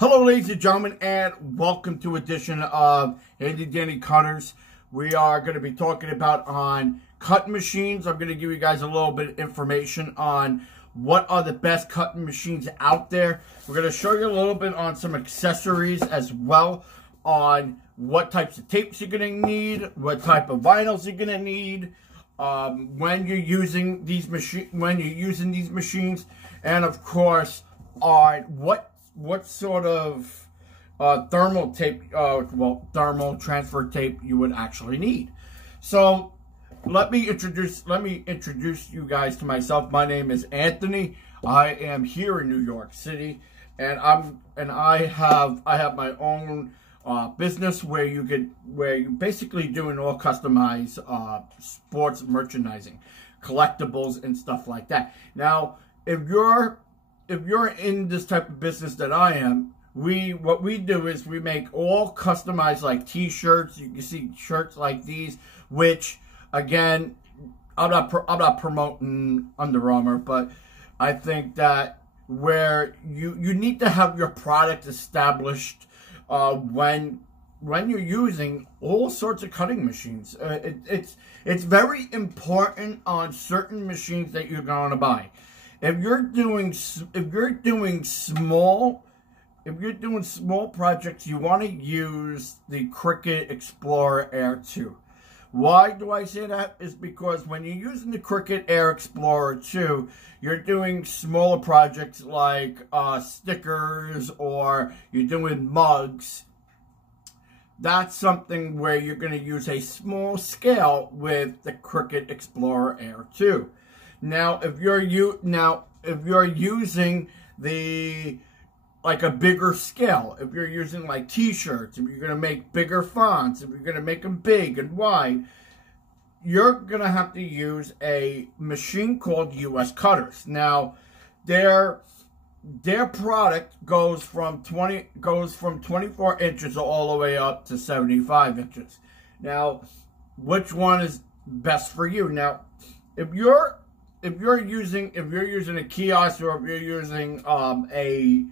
Hello, ladies and gentlemen, and welcome to edition of Handy Dandy Cutters. We are going to be talking about on cutting machines. I'm going to give you guys a little bit of information on what are the best cutting machines out there. We're going to show you a little bit on some accessories as well, on what types of tapes you're going to need, what type of vinyls you're going to need, when you're using these machines, and of course on what sort of thermal tape, thermal transfer tape you would actually need. So let me introduce you guys to myself. My name is Anthony. I am here in New York City, and I have my own business where you're basically doing all customized sports merchandising, collectibles and stuff like that. Now, if you're in this type of business that I am, what we do is we make all customized, like t-shirts. You can see shirts like these, which again, I'm not promoting Under Armour, but I think that where you need to have your product established when you're using all sorts of cutting machines. It's very important on certain machines that you're going to buy. If you're doing small projects, you want to use the Cricut Explorer Air 2. Why do I say that? Is because when you're using the Cricut Air Explorer 2, you're doing smaller projects like stickers, or you're doing mugs. That's something where you're going to use a small scale with the Cricut Explorer Air 2. Now, if you're using a bigger scale, if you're using like t-shirts, if you're going to make bigger fonts, if you're going to make them big and wide, you're going to have to use a machine called US Cutters. Now, their product goes from 24 inches all the way up to 75 inches. Now, which one is best for you? Now, if you're using a kiosk, or if you're using a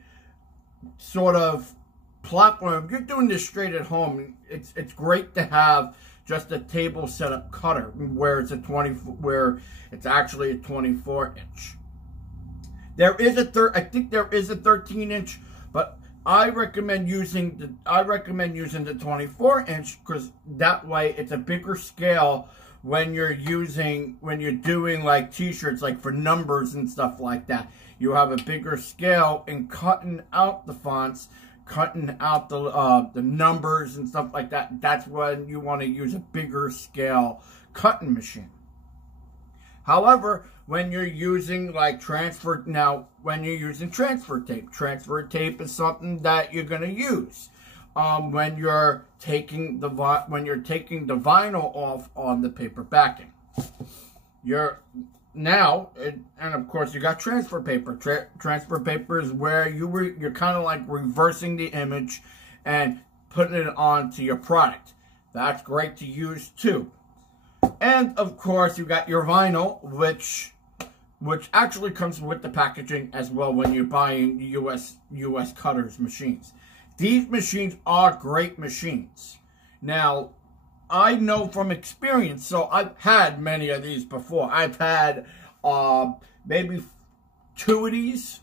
sort of platform, if you're doing this straight at home, it's great to have just a table setup cutter where it's actually a 24 inch. I think there is a 13 inch, but I recommend using the 24 inch, because that way it's a bigger scale when you're doing like t-shirts, like for numbers and stuff like that. You have a bigger scale in cutting out the fonts, cutting out the numbers and stuff like that. That's when you want to use a bigger scale cutting machine. However, when you're using transfer tape is something that you're going to use when you're taking the vinyl off on the paper backing. And of course you got transfer paper. Transfer paper is where you're kind of like reversing the image and putting it onto your product. That's great to use too. And of course you got your vinyl, which actually comes with the packaging as well when you're buying US Cutters machines. These machines are great machines. Now, I know from experience, so I've had many of these before. I've had maybe 2 of these,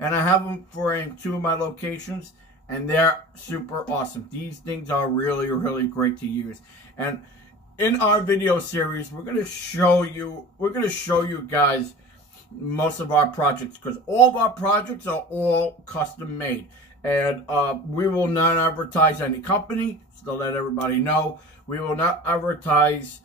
and I have them in 2 of my locations, and they're super awesome. These things are really, really great to use. And in our video series, we're going to show you guys most of our projects, because all of our projects are all custom made. And we will not advertise any company, just to let everybody know. We will not advertise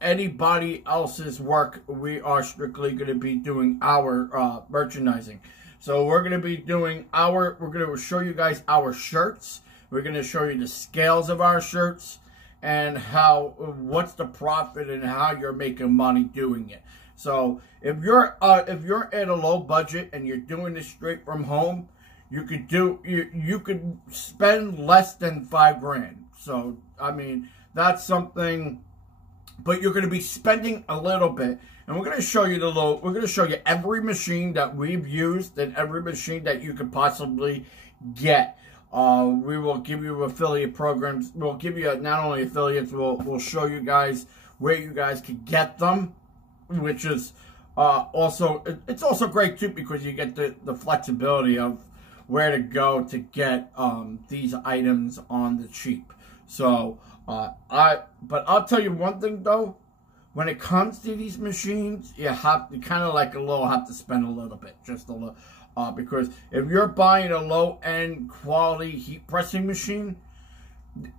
anybody else's work. We are strictly going to be doing our merchandising. So we're going to show you guys our shirts. We're going to show you the scales of our shirts and what's the profit and how you're making money doing it. So if you're at a low budget and you're doing this straight from home, you could spend less than $5 grand. So I mean, that's something but you're going to be spending a little bit. And we're going to show you we're going to show you every machine that we've used and every machine that you could possibly get. We will give you affiliate programs. We'll give you not only affiliates, we'll show you guys where you guys can get them, which is it's also great too, because you get the flexibility of where to go to get these items on the cheap. So but I'll tell you one thing though, when it comes to these machines, you kind of have to spend a little bit, just a little, because if you're buying a low-end quality heat pressing machine,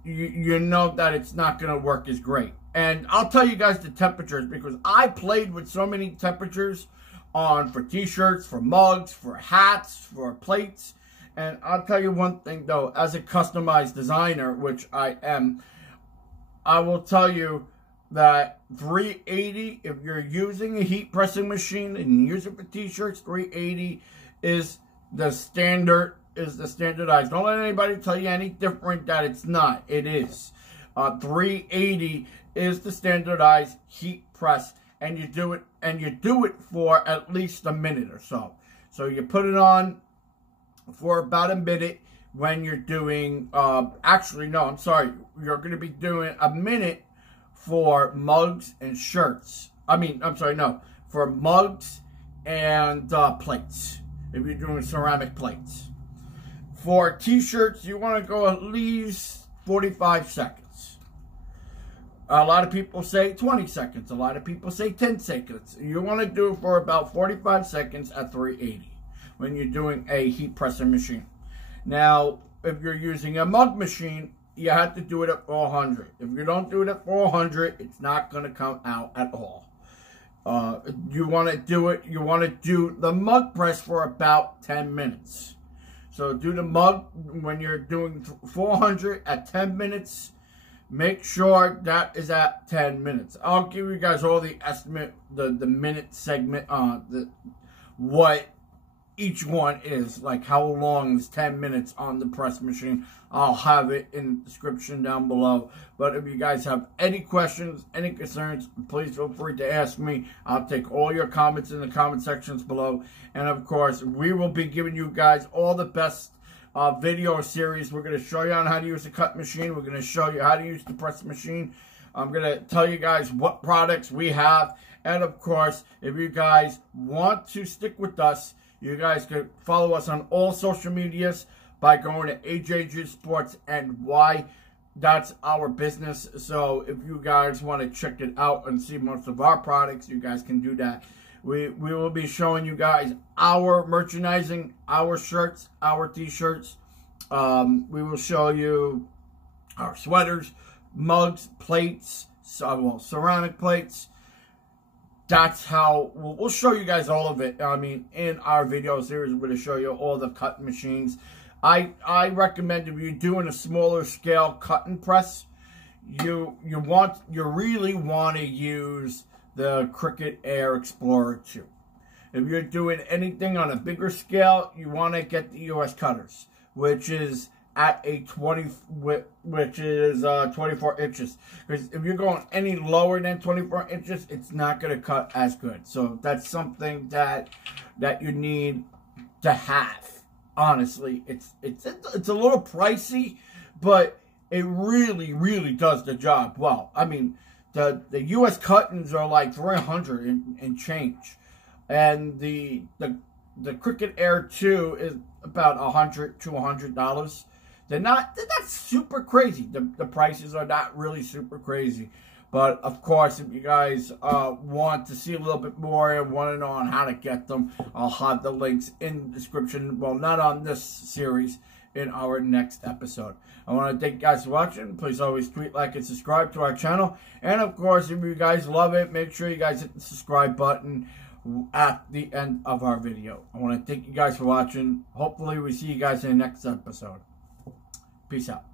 you know that it's not going to work as great. And I'll tell you guys the temperatures, because I played with so many temperatures for t-shirts, for mugs, for hats, for plates. And I'll tell you one thing though, as a customized designer, which I am, I will tell you that 380, if you're using a heat pressing machine and you use it for t-shirts, 380 is the standardized. Don't let anybody tell you any different that it's not. It is. 380 is the standardized heat press, and you do it for at least a minute or so. So you put it on for about a minute when you're doing, actually, no, I'm sorry. You're going to be doing a minute for mugs and shirts. For mugs and plates, if you're doing ceramic plates. For t-shirts, you want to go at least 45 seconds. A lot of people say 20 seconds. A lot of people say 10 seconds. You want to do it for about 45 seconds at 380 when you're doing a heat pressing machine. Now, if you're using a mug machine, you have to do it at 400. If you don't do it at 400, it's not going to come out at all. You want to do the mug press for about 10 minutes. So do the mug when you're doing 400 at 10 minutes. Make sure that is at 10 minutes. I'll give you guys all the estimate, the minute segment, what each one is, like how long is 10 minutes on the press machine. I'll have it in the description down below. But if you guys have any questions, any concerns, please feel free to ask me. I'll take all your comments in the comment sections below. And of course, we will be giving you guys all the best video series. We're going to show you on how to use the cut machine. We're going to show you how to use the press machine. I'm going to tell you guys what products we have. And of course, if you guys want to stick with us, you guys can follow us on all social medias by going to AJGSportsNY. That's our business. So if you guys want to check it out and see most of our products, you guys can do that. We will be showing you guys our merchandising, our shirts, our t-shirts. We will show you our sweaters, mugs, plates, ceramic plates. That's how we'll show you guys all of it. In our video series, we're going to show you all the cutting machines. I recommend, if you're doing a smaller scale cut and press, you really want to use the Cricut Air Explorer 2. If you're doing anything on a bigger scale, you want to get the US cutters, which is at a 24 inches. Because if you're going any lower than 24 inches, it's not going to cut as good. So that's something that you need to have. Honestly, it's a little pricey, but it really does the job well. The US cuttings are like $300 and change, and the Cricut Air 2 is about $100 to $100. They're not super crazy. The prices are not really super crazy. But, of course, if you guys want to see a little bit more and want to know on how to get them, I'll have the links in the description. Well, not on this series, in our next episode. I want to thank you guys for watching. Please always tweet, like, and subscribe to our channel. And, of course, if you guys love it, make sure you guys hit the subscribe button at the end of our video. I want to thank you guys for watching. Hopefully, we see you guys in the next episode. Peace out.